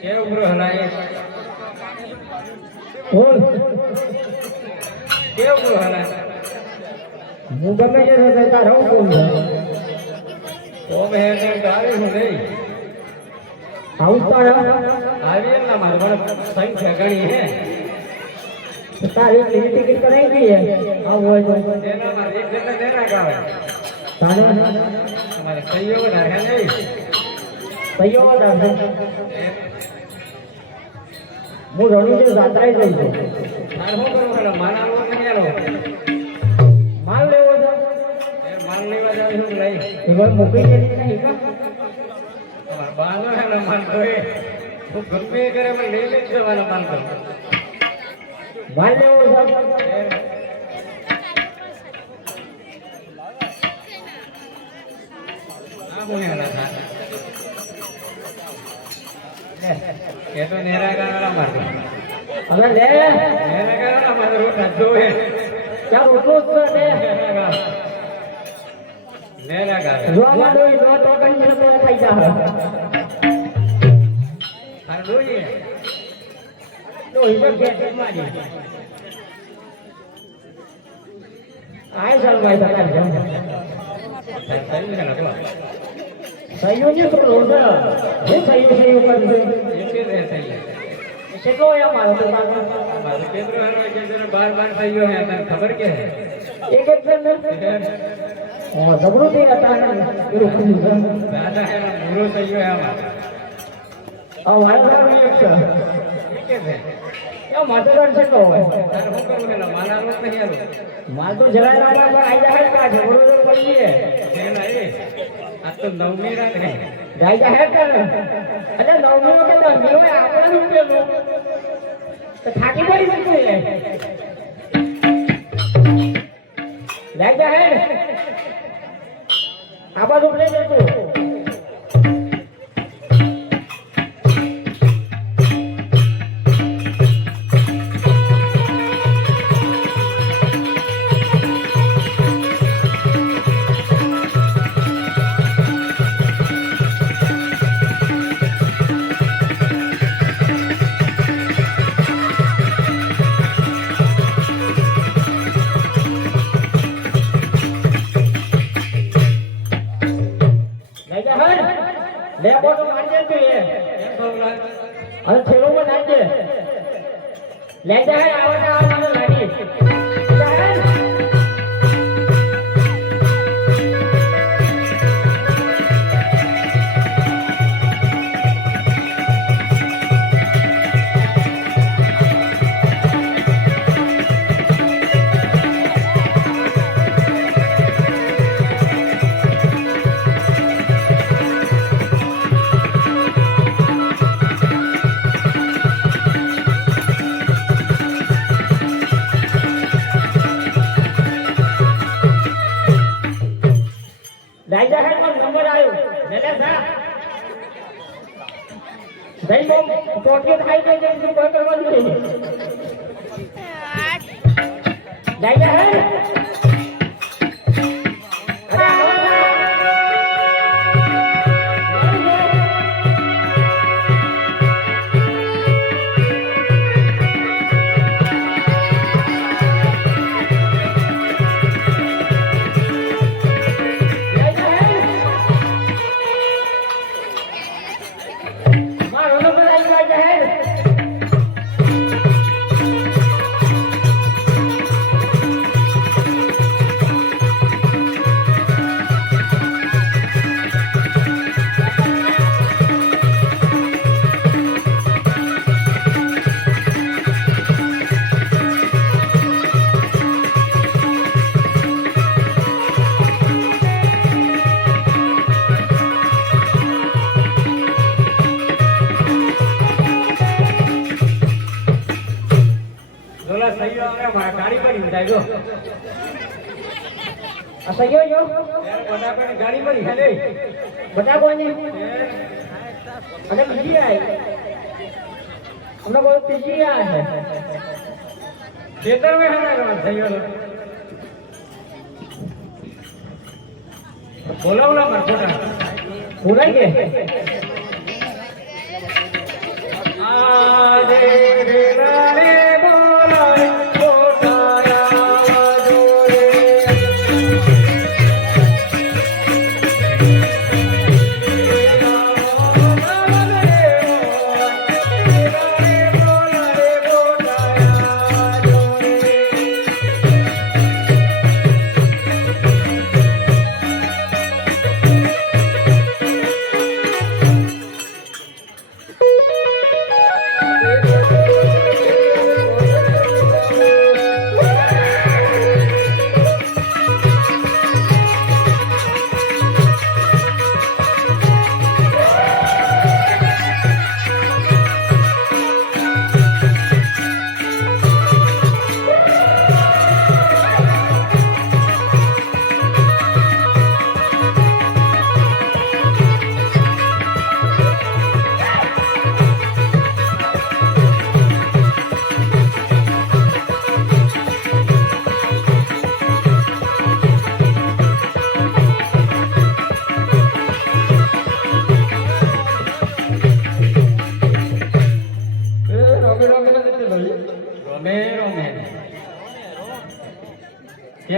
કેવું બ્રો હલાય બોલ કેવું બ્રો હલાય હું ગમે તે રીતે તારો કોણ છે તો મેં ગાડી હું નહીં આવતા આવી ના મારે સંખ્યા ઘણી હે તારી ટિકિટ કરાવી દઈએ આવું હોય તો તેના માં એક જણા દેના ગાવે તારે તમારે સહયોગ રાખે નહીં સહયોગ રાખે હું રણુજી જાત્રાએ જઉં છું તાર શું કરવું એટલે માના લો કે નહીં લો માલ લેવો છે માલ લેવા જાવ છું લઈ એবার મૂકી દે નહીં કા બાનો હે ને માન તો એ હું ગમે કરે મને લઈ લઈ જવાનો માન તો માલ લેવો છે આ હું હેલા થા એ તો નેરા ગાના મારતો હવે લે નેરા ગાના મારો રોટ જો હે ક્યાં રોટલો છે ને નેરા ગાવે જોવા દો નો તો કંઈ ન થઈ જા આ જોઈએ તો ઈવર કે મારી આય ચાલ ભાઈ બતા દે સહી છે ને તો સહયોગી તો રોજ જે સહયોગી ઉપર એટલે રહે સહી કેટલો યા મારો તો મારો કેન્દ્ર હરવા કે જરા બાર સહીઓ હે તને ખબર કે હે એક એક જણ ઓ જબરું થી હતા ને એવું કીધું દાદા હે ના મૂળો સહીઓ હે આમાં આ વાળા રિએક્શન કે છે એ માતેરણ છે તો હોય તારે શું કરવું છે માના રોટ નહીં આલો માલ તો જરાય ના પર આઈ જાય કા છે બરોબર પડીએ એના એ આ તો નવમી રાત હે જાય જાય કે અરે નવમી કે દસમી હોય આપણે રૂપિયો તો થાકી પડી શકું એ જાય જાય આ બાજુ લઈ જતો ले बोटो मार दे तू ये अरे थेलो में डाल दे ले जा है आवाज आ मानो गाड़ी राजा है और नंबर आयो मेरे साथ भाई वो पॉकेट हाई पे जो कोई करवा नहीं राजा है गाड़ी बड़ी बताई दो अच्छा यो यो बड़ा पर गाड़ी बड़ी है नहीं बता कौन है अरे बिजी है हम लोग बहुत बिजी है खेतर में हमारा सही हो बोला बोला मत बोला बोला के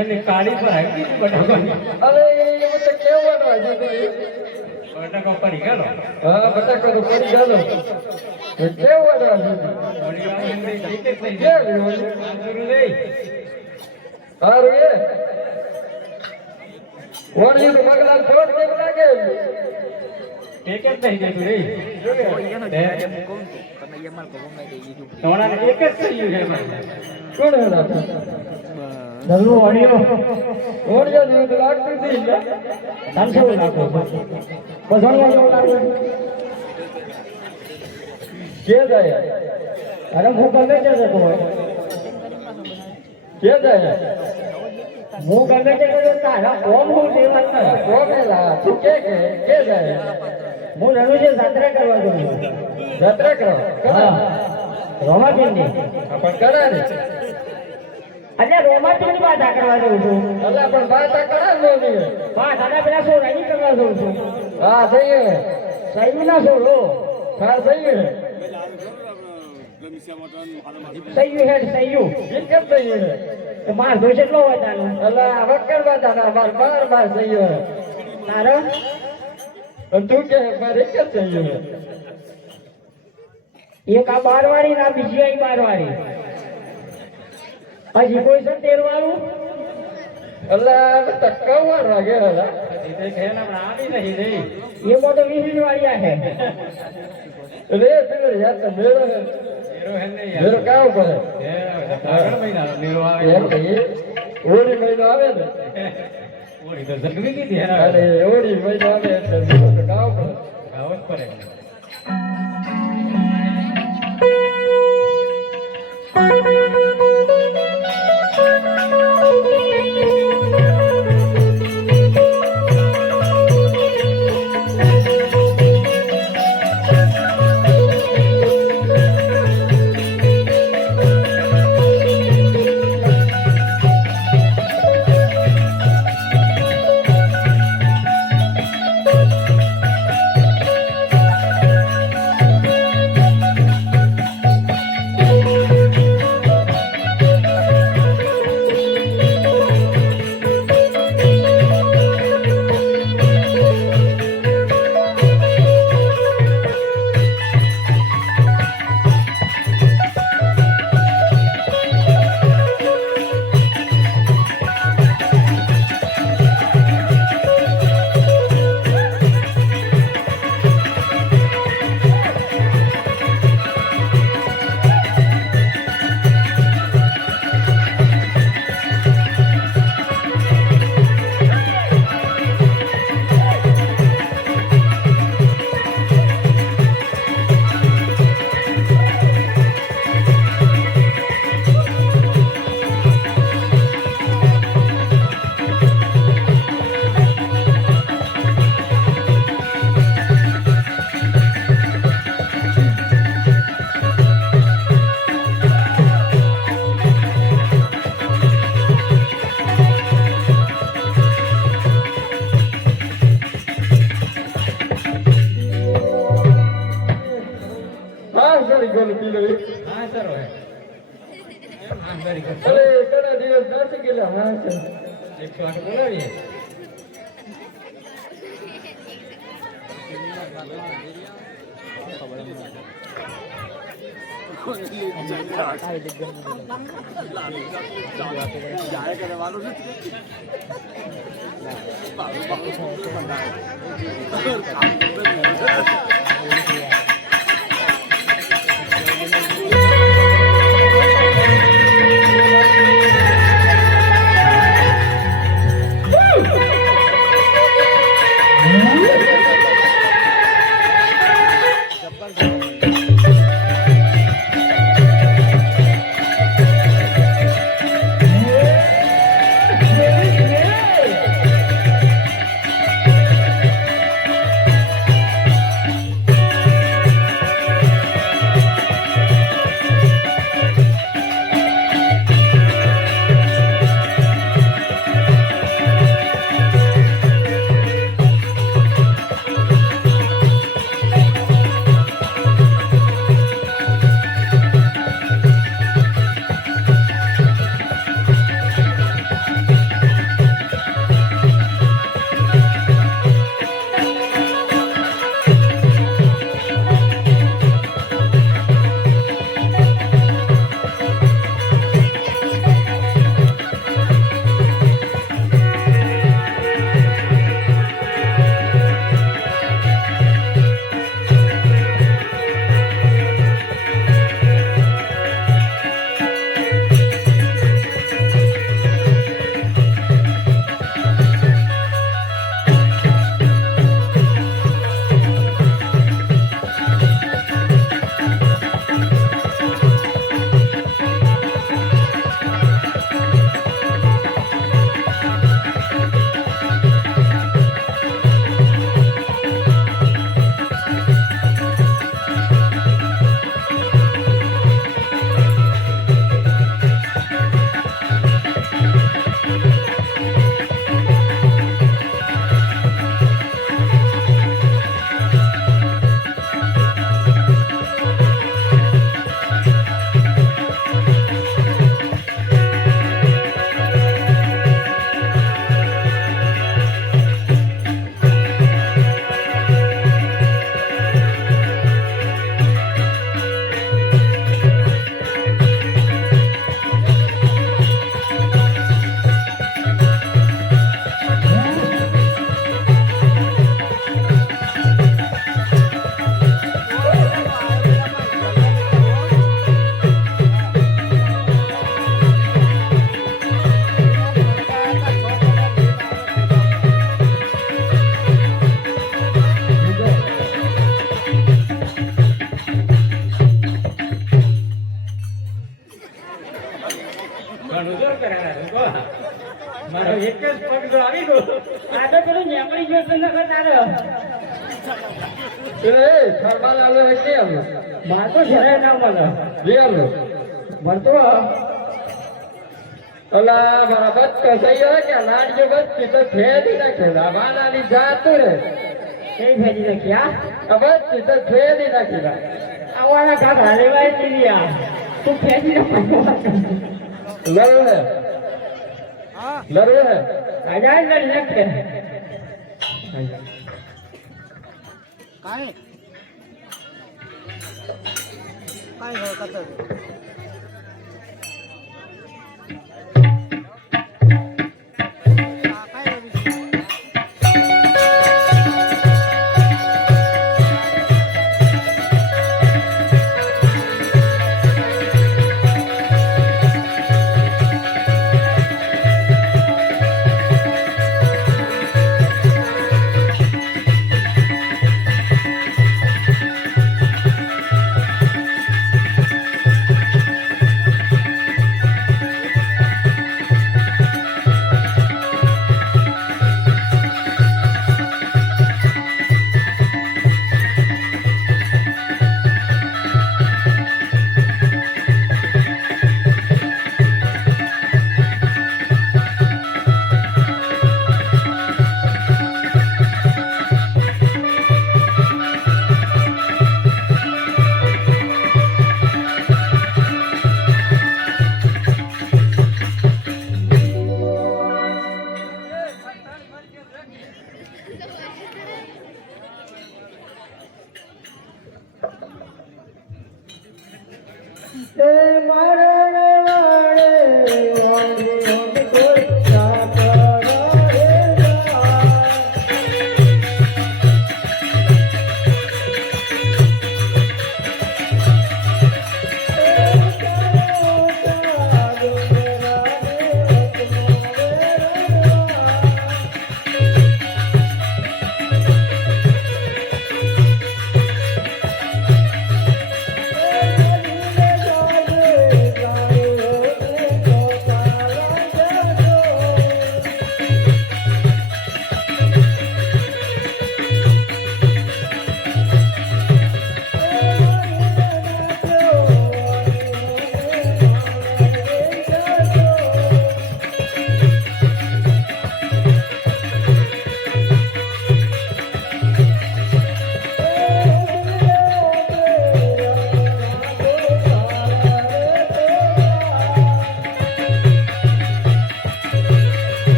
એની કાળી પર આવી ગઈ બટાકાની. અરે એ તો કેવાનું આજે તો બટાકો પડી ગયેલો. હા બટાકો તો પડી ગયેલો એ કેવાનું આજે વળી આ એમને ટિકિટ લઈ કે જાય. આંધળું લઈ. સારું એ ઓણી તો બગડાલ ફોટ કેમ લાગે ટિકિટ લઈ જાય તું લઈ. સોનાને એક જ થઈ ગયું છે એમાં. કોણ હતા દલ્લુ વાળીઓ. ઓણિયા જેવું તો લાગતું નથી ને 300 લાખો. બસોણિયા જેવું લાગે. કે જાય અરે હું ગમે તે જતો હોય. કે જાય હું ગમે તે જતો તારા કોમ હું દેવા નથી. કોમેલા તું કે જાય હું રણુજી જાત્રા કરવા જઉં છું. યાત્રા કરો હા રોમાપીરની. પણ કરા ને એટલે રોમાપીરની વાતા કરવા જઉં છું. અલા પણ બાતા કરા નો ને હા દાદા પેલા સોરાની કરવા જઉં છું. હા સહી હે સૈમીના સોરો. હા સહી હે સૈયું હેડ સૈયું. વિકટ સહી હે તો માર દોષ એટલો હોય તારો. અલા વક્કર બાતા બાર સહી હે તારો તું કે મારે એક જ સહી હે એક આ 12 વાળી ને આ બીજી આ 12 વાળી. હજી કોઈ છે 13 વાળું. અલા તક્કાવા લાગે અલા એ મોટો 20 વાળી આ છે. રે ફિર યાર તો મેળો હે મેળો કાવ કરે એમ કહીએ ઓડી મહિનો આવે ને અરે ઓડી મહિનો આવે એટલે મેળો તો કાવ કરે અરે ઘણા દિવસ નાસી ગયેલા હા સર 108 બોલાવીએ. મારો એક જ પગ જો આવી ગયો આ તો પેલું નેકળી ગયો તો નકર તારે એ થર્મલ આલો કે આલો માર તો જરાય ના મળે જે આલો ભરતો ઓલા બરાબર તો સહી હોય કે લાડજો બસ તો ફેરી નાખે વાનાની જાતું રે કઈ ભેજી નાખ્યા બસ તો ફેરી નાખી આવાના કાકા લેવાય દીયા તું ફેજી લડવે લડવે આજા લઈ નાખે काय काय हो कत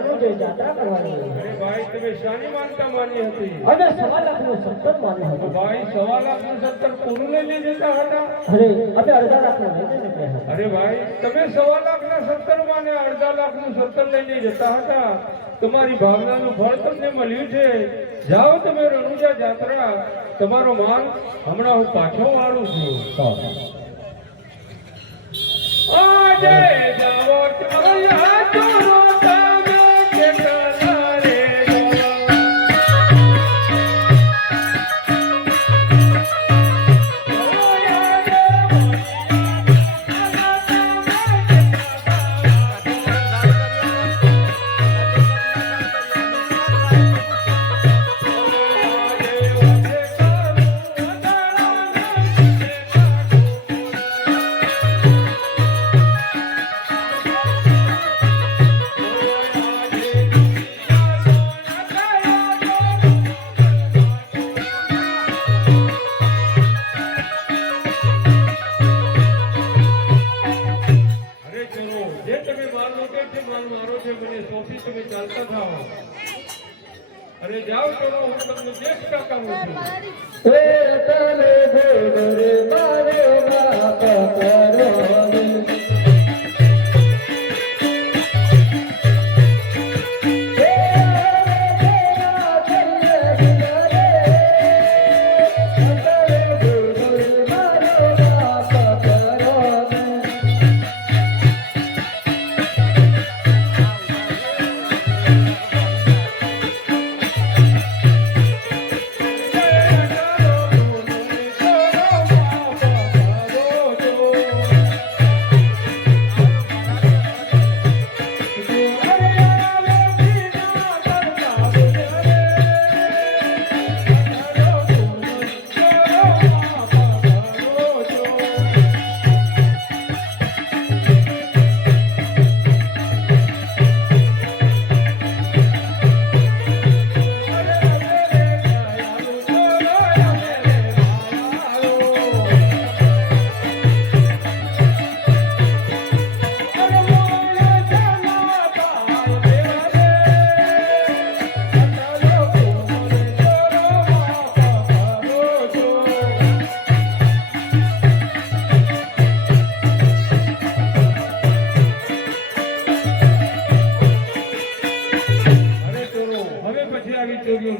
રણુજય જાત્રા કરવાની અરે ભાઈ તમે શાની માનતા માની હતી? અને 1.5 લાખનું સત્તર માન્યું હતું. ભાઈ 1.5 લાખનું 70 પૂરું લઈ જતા હતા? અરે અમે 1.5 લાખનું લઈને નીકળ્યા હતા. અરે ભાઈ તમે 1.5 લાખના 70 માને 1.5 લાખનું 70 લઈને જતા હતા. તમારી ભાવનાનું ફળ તમને મળ્યું છે. જાઓ તમે રણુજા જાત્રા, તમારો માલ હમણાં હું પાછો વાળું છું. આજે જાઓ ચાલ્યા ચોરો તમે કેટલા રે અરે જાઓ ચલો હું તમને 10 ટકા આપું છું. એ તને ભોગરે મારે બાપ કરોની.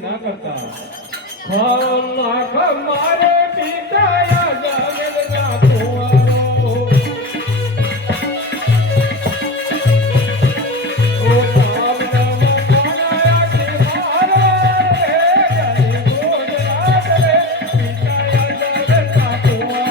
ના કરતા. મારે પિતાયા જગતના કુંવરો. ઓ ભાવના મનાયા છે મારે ગુજરાત રે પિતાયા જગતના કુંવરો.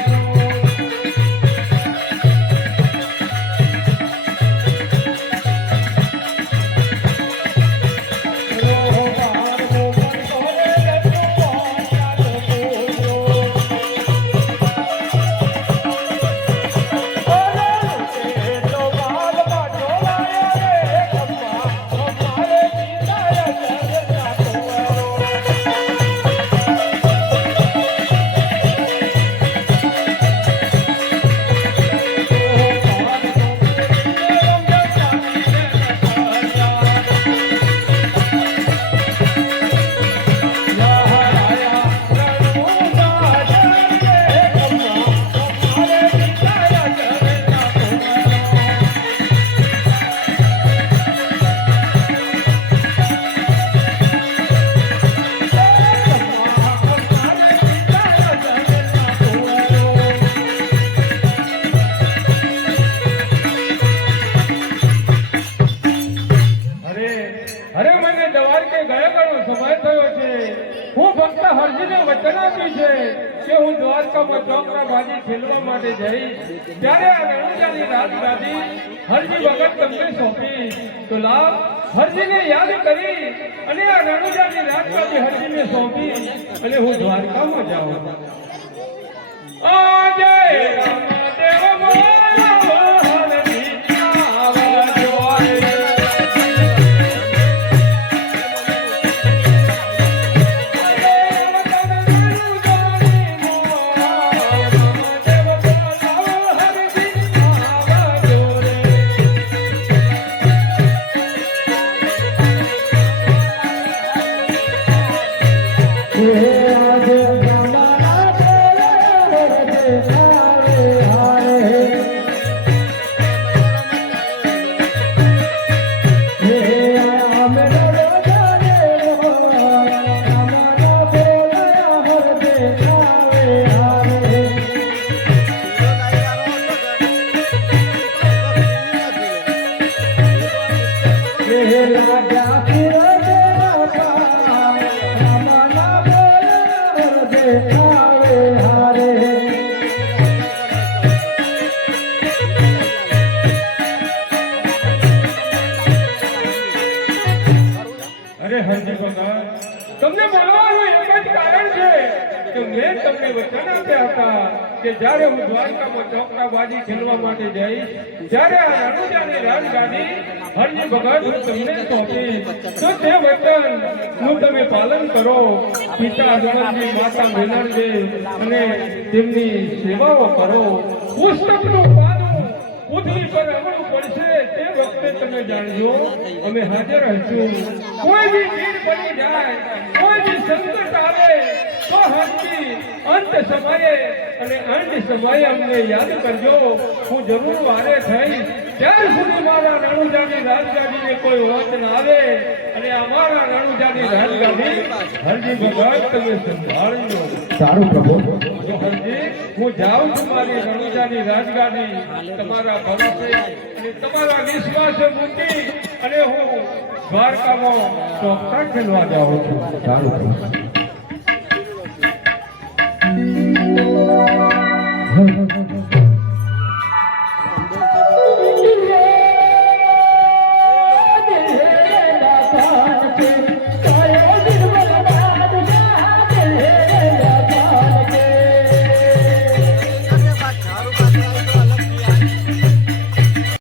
દ્વારકામાં ચોકના બાજી ખેલવા માટે જઈ ત્યારે આ રણુજાની રાજગાદી હરજી ભગત તમને સોંપી. તો લાવ હરજીને યાદ કરી અને આ રણુજાની રાજગાદી હરજીને સોંપી અને હું દ્વારકામાં જાઉં. આજે રામદેવ મોરા હરજી આવજો રે. કે મેં તમને વચન આપ્યા હતા કે જ્યારે હું દ્વારકામાં ચોકટાબાજી ખેલવા માટે જઈશ ત્યારે આ રણુજાની રાજગાદી હરજી ભગત હું તમને સોંપીશ તો તે વચન નું તમે પાલન કરો પિતા ગણનજી માતા મેલણદેવ અને તેમની સેવાઓ કરો પુસ્તકનું પાનું પૃથ્વી પર અમલું પડશે તે વખતે તમે જાણજો અમે હાજર હશું કોઈ બી ચીજ બની જાય કોઈ બી સંકટ આવે તો હરજી અંત સમયે અને અંત સમયે અમને યાદ કરજો હું જરૂર વારે થઈશ ત્યાર સુધી મારા રણુજાની રાજગાદીને કોઈ વોચ ના આવે અને અમારા રણુજાની રાજગાદી હરજી ભગત તમે સંભાળજો સારું પ્રભુ તો હરજી હું જાઉં છું મારી રણુજાની રાજગાદી તમારા ભરોસે અને તમારા વિશ્વાસે મૂકી અને હું દ્વારકામાં ચોકટા ખેલવા જાઉં છું સારું પ્રભુ